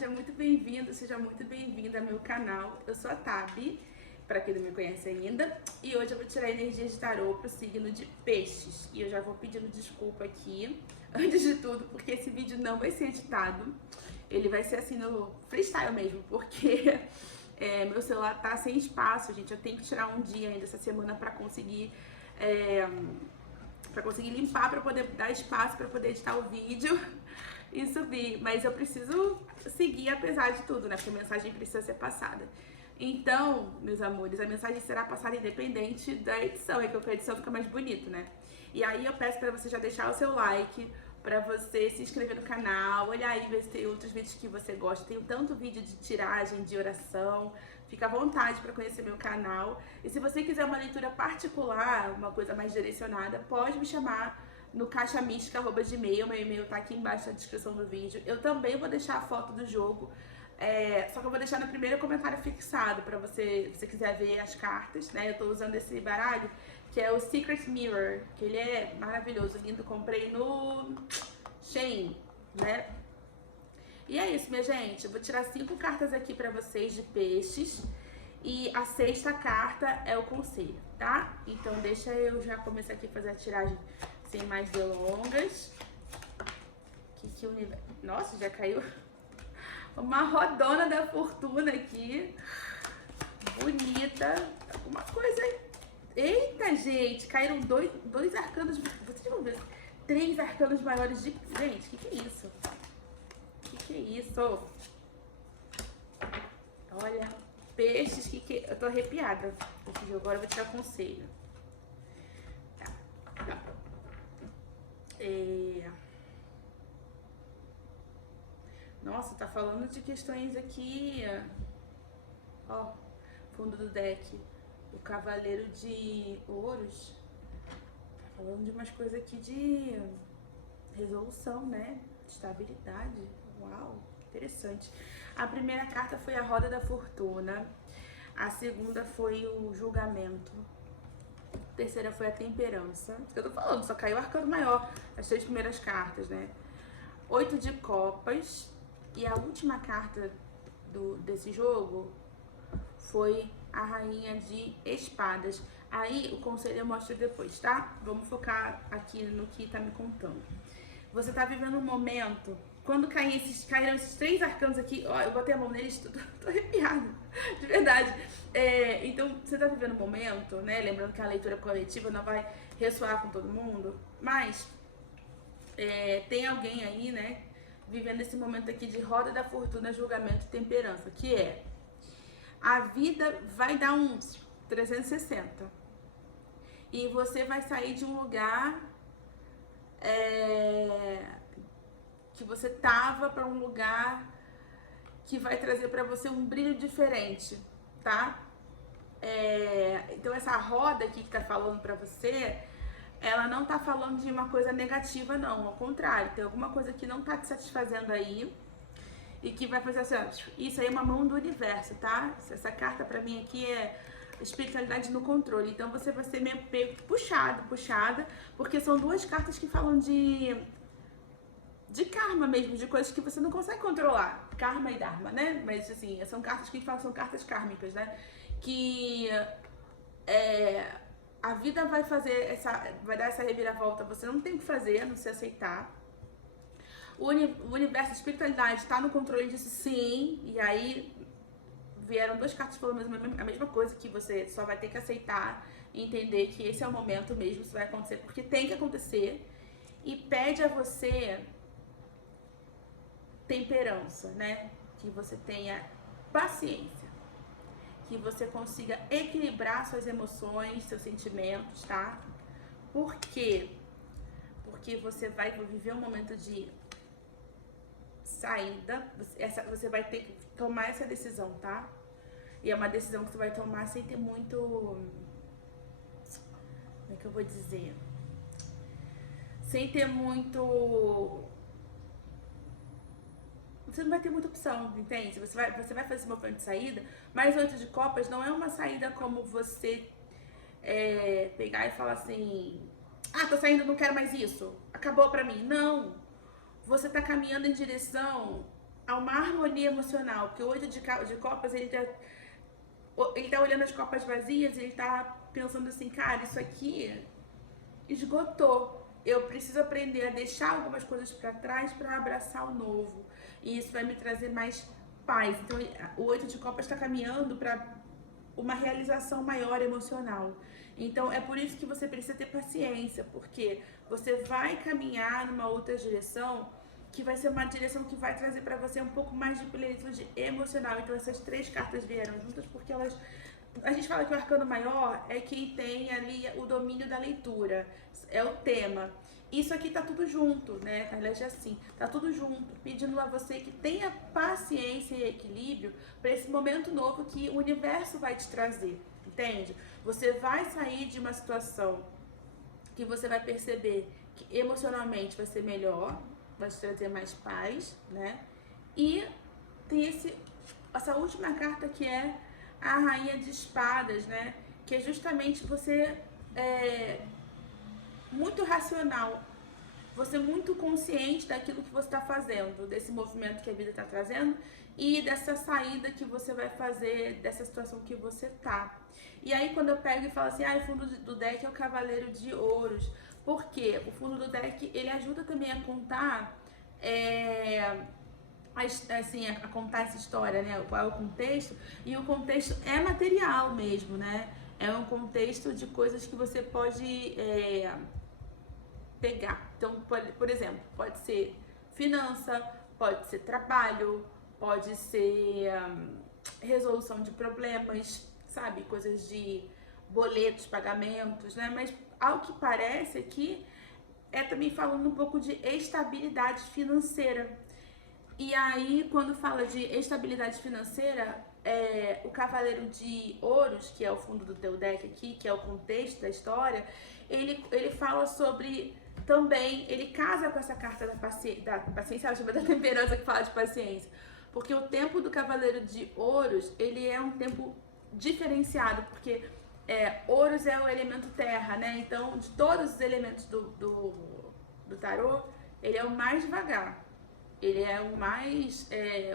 seja muito bem-vindo, seja muito bem-vinda ao meu canal. Eu sou a Tabi, para quem não me conhece ainda, e hoje eu vou tirar energias de tarô pro signo de Peixes. E eu já vou pedindo desculpa aqui, antes de tudo, porque esse vídeo não vai ser editado. Ele vai ser assim no freestyle mesmo, porque meu celular tá sem espaço, gente. Eu tenho que tirar um dia ainda essa semana para conseguir limpar, para poder dar espaço para poder editar o vídeo e subir. Mas eu preciso seguir apesar de tudo, né? Porque a mensagem precisa ser passada. Então, meus amores, a mensagem será passada independente da edição, é que a edição fica mais bonito, né? E aí eu peço para você já deixar o seu like, para você se inscrever no canal, olhar aí, ver se tem outros vídeos que você gosta. Tem tanto vídeo de tiragem, de oração. Fica à vontade para conhecer meu canal. E se você quiser uma leitura particular, uma coisa mais direcionada, pode me chamar no caixamística@gmail. Meu e-mail tá aqui embaixo na descrição do vídeo. Eu também vou deixar a foto do jogo, só que eu vou deixar no primeiro comentário fixado para você, se você quiser ver as cartas, né? Eu tô usando esse baralho, que é o Secret Mirror, que ele é maravilhoso, lindo. Comprei no Shein, né? E é isso, minha gente. Eu vou tirar 5 cartas aqui pra vocês de Peixes. E a 6ª carta é o conselho, tá? Então deixa eu já começar aqui a fazer a tiragem sem mais delongas. Que universo... Nossa, já caiu uma rodona da fortuna aqui. Bonita. Alguma coisa aí. Eita, gente. Caíram dois arcanos... Vocês vão ver. 3 arcanos maiores de... Gente, que é isso? Que é isso? Olha, Peixes, eu tô arrepiada desse jogo. Agora eu vou tirar o conselho. Tá. Nossa, tá falando de questões aqui. Ó, fundo do deck. O Cavaleiro de Ouros. Tá falando de umas coisas aqui de resolução, né? De estabilidade. Uau, interessante. A primeira carta foi a Roda da Fortuna. A segunda foi o Julgamento. A terceira foi a Temperança. Isso que eu tô falando, só caiu o arcano maior. As 3 primeiras cartas, né? 8 de Copas. E a última carta desse jogo foi a Rainha de Espadas. Aí o conselho eu mostro depois, tá? Vamos focar aqui no que tá me contando. Você tá vivendo um momento... Quando caíram esses 3 arcanos aqui, ó, eu botei a mão neles, tô arrepiada, de verdade. Então, você tá vivendo um momento, né? Lembrando que a leitura coletiva não vai ressoar com todo mundo, mas tem alguém aí, né, vivendo esse momento aqui de roda da fortuna, julgamento e temperança, que é a vida vai dar uns 360 e você vai sair de um lugar que você tava para um lugar que vai trazer para você um brilho diferente, tá? Então essa roda aqui que tá falando para você, ela não tá falando de uma coisa negativa, não. Ao contrário, tem alguma coisa que não tá te satisfazendo aí e que vai fazer assim, ó, isso aí é uma mão do universo, tá? Essa carta para mim aqui é espiritualidade no controle. Então você vai ser meio puxada, porque são 2 cartas que falam de karma mesmo, de coisas que você não consegue controlar. Karma e Dharma, né? Mas assim, são cartas que falam, são cartas kármicas, né? Que a vida vai vai dar essa reviravolta, você não tem o que fazer, a não se aceitar. O universo, a espiritualidade tá no controle disso, sim. E aí vieram 2 cartas falando a mesma coisa, que você só vai ter que aceitar e entender que esse é o momento mesmo, isso vai acontecer, porque tem que acontecer. E pede a você temperança, né? Que você tenha paciência, que você consiga equilibrar suas emoções, seus sentimentos, tá? Por quê? Porque você vai viver um momento de saída, você vai ter que tomar essa decisão, tá? E é uma decisão que você vai tomar sem ter muito... Como é que eu vou dizer? Sem ter muito... Você não vai ter muita opção, entende? Você vai fazer esse movimento de saída, mas 8 de Copas não é uma saída como você pegar e falar assim... Ah, tô saindo, não quero mais isso. Acabou pra mim. Não. Você tá caminhando em direção a uma harmonia emocional, porque o 8 de copas, ele tá olhando as copas vazias, ele tá pensando assim, cara, isso aqui esgotou. Eu preciso aprender a deixar algumas coisas para trás para abraçar o novo. E isso vai me trazer mais paz. Então, o 8 de copas está caminhando para uma realização maior emocional. Então, é por isso que você precisa ter paciência, porque você vai caminhar numa outra direção que vai ser uma direção que vai trazer para você um pouco mais de plenitude emocional. Então, essas 3 cartas vieram juntas porque elas... A gente fala que o arcano maior é quem tem ali o domínio da leitura, é o tema. Isso aqui tá tudo junto, né? Na verdade é assim, tá tudo junto, pedindo a você que tenha paciência e equilíbrio para esse momento novo que o universo vai te trazer, entende? Você vai sair de uma situação que você vai perceber que emocionalmente vai ser melhor, vai te trazer mais paz, né? E tem essa última carta que é a Rainha de Espadas, né? Que é justamente você muito racional, você muito consciente daquilo que você está fazendo, desse movimento que a vida está trazendo e dessa saída que você vai fazer dessa situação que você tá. E aí quando eu pego e falo assim, o fundo do deck é o Cavaleiro de Ouros, porque o fundo do deck ele ajuda também a contar assim, a contar essa história, né? Qual é o contexto? E o contexto é material mesmo, né? É um contexto de coisas que você pode pegar. Então, por exemplo, pode ser finança, pode ser trabalho, pode ser resolução de problemas, sabe? Coisas de boletos, pagamentos, né? Mas ao que parece aqui, é também falando um pouco de estabilidade financeira. E aí, quando fala de estabilidade financeira, o Cavaleiro de Ouros, que é o fundo do teu deck aqui, que é o contexto da história, ele fala sobre também, ele casa com essa carta da paciência, ela chama da temperança, que fala de paciência. Porque o tempo do Cavaleiro de Ouros, ele é um tempo diferenciado, porque Ouros é o elemento terra, né? Então, de todos os elementos do tarô, ele é o mais devagar. Ele é o mais...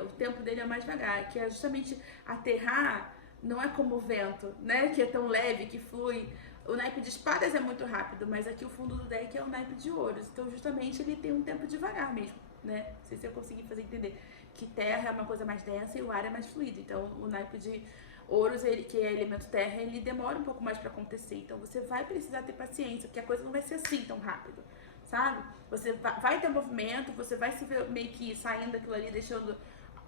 o tempo dele é o mais devagar, que é justamente aterrar, não é como o vento, né? Que é tão leve, que flui. O naipe de espadas é muito rápido, mas aqui o fundo do deck é o naipe de ouros. Então, justamente, ele tem um tempo devagar mesmo, né? Não sei se eu consegui fazer entender. Que terra é uma coisa mais densa e o ar é mais fluido. Então, o naipe de ouros, que é elemento terra, ele demora um pouco mais para acontecer. Então, você vai precisar ter paciência, porque a coisa não vai ser assim tão rápido, sabe? Você vai ter movimento, você vai se ver meio que saindo daquilo ali, deixando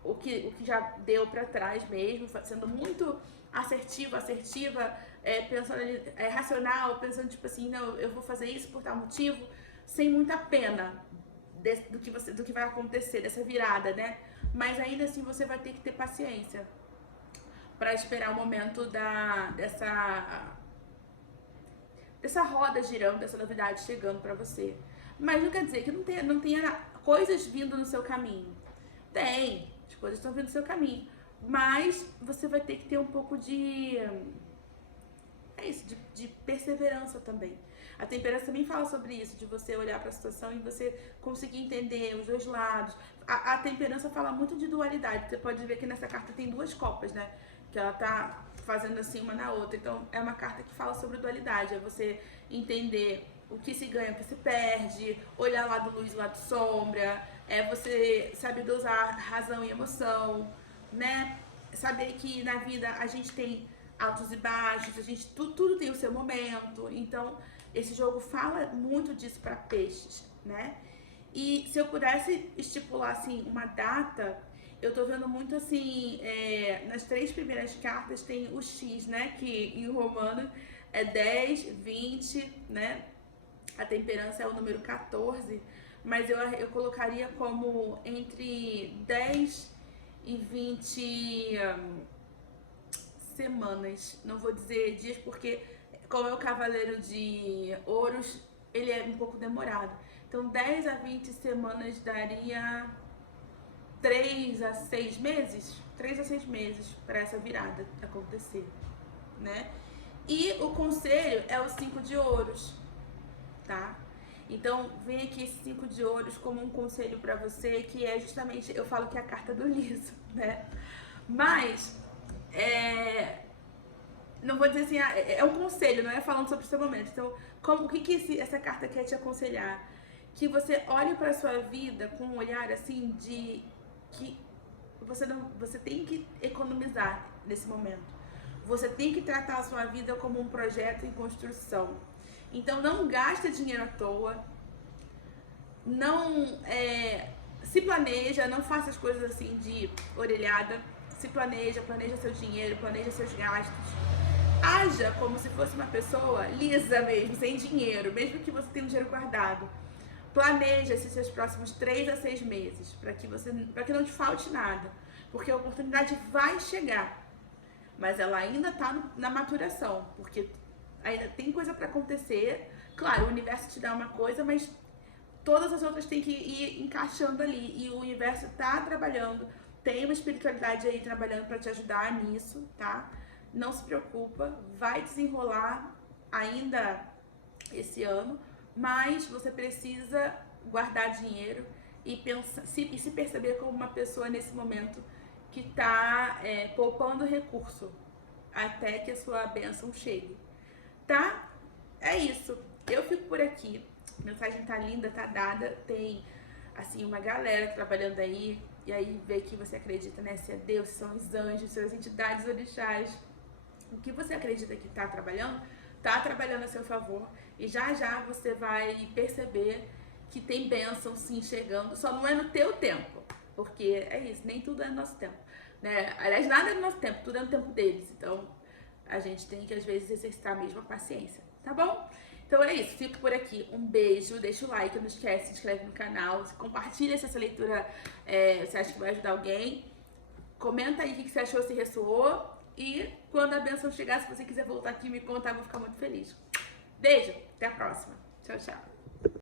o que já deu pra trás mesmo, sendo muito assertiva, pensando ali, racional, pensando tipo assim, não, eu vou fazer isso por tal motivo, sem muita pena do que vai acontecer, dessa virada, né? Mas ainda assim você vai ter que ter paciência pra esperar o momento dessa roda girando, dessa novidade chegando pra você. Mas não quer dizer que não tenha coisas vindo no seu caminho. Tem, as coisas estão vindo no seu caminho. Mas você vai ter que ter um pouco de perseverança também. A temperança também fala sobre isso, de você olhar para a situação e você conseguir entender os dois lados. A temperança fala muito de dualidade. Você pode ver que nessa carta tem 2 copas, né? Que ela tá fazendo assim uma na outra. Então é uma carta que fala sobre dualidade. É você entender o que se ganha, o que se perde, olhar o lado luz, o lado sombra, você saber dosar razão e emoção, né? Saber que na vida a gente tem altos e baixos, tudo tem o seu momento. Então, esse jogo fala muito disso para peixes, né? E se eu pudesse estipular assim uma data, eu tô vendo muito assim, nas 3 primeiras cartas tem o X, né? Que em romano é 10, 20, né? A temperança é o número 14, mas eu colocaria como entre 10 e 20 semanas. Não vou dizer dias porque, como é o Cavaleiro de Ouros, ele é um pouco demorado. Então, 10 a 20 semanas daria 3 a 6 meses? 3 a 6 meses para essa virada acontecer, né? E o conselho é o 5 de ouros, tá? Então, vem aqui esse 5 de ouros como um conselho pra você, que é justamente, eu falo que é a carta do liso, né? Mas, não vou dizer assim, é um conselho, não é falando sobre o seu momento. Então, o que essa carta quer te aconselhar? Que você olhe pra sua vida com um olhar assim de que você tem que economizar nesse momento. Você tem que tratar a sua vida como um projeto em construção. Então não gasta dinheiro à toa, não se planeja, não faça as coisas assim de orelhada. Se planeja seu dinheiro, planeja seus gastos. Haja como se fosse uma pessoa lisa mesmo, sem dinheiro, mesmo que você tenha um dinheiro guardado. Planeja esses seus próximos 3 a 6 meses, para que não te falte nada, porque a oportunidade vai chegar, mas ela ainda está na maturação, porque ainda tem coisa para acontecer. Claro, o universo te dá uma coisa, mas todas as outras têm que ir encaixando ali, e o universo está trabalhando, tem uma espiritualidade aí trabalhando para te ajudar nisso, tá? Não se preocupa, vai desenrolar ainda esse ano, mas você precisa guardar dinheiro e se perceber como uma pessoa nesse momento que está poupando recurso até que a sua bênção chegue, tá? É isso, eu fico por aqui, a mensagem tá linda, tá dada, tem assim uma galera trabalhando aí, e aí vê que você acredita, né? Se é Deus, se são os anjos, se são as entidades orixás, o que você acredita que tá trabalhando a seu favor, e já já você vai perceber que tem bênção sim chegando, só não é no teu tempo, porque é isso, nem tudo é no nosso tempo, né? Aliás, nada é no nosso tempo, tudo é no tempo deles, então a gente tem que às vezes exercitar mesmo a paciência, tá bom? Então é isso, fico por aqui, um beijo, deixa o like, não esquece, se inscreve no canal, compartilha se essa leitura você acha que vai ajudar alguém, comenta aí o que você achou, se ressoou. E quando a bênção chegar, se você quiser voltar aqui e me contar, eu vou ficar muito feliz. Beijo, até a próxima. Tchau, tchau.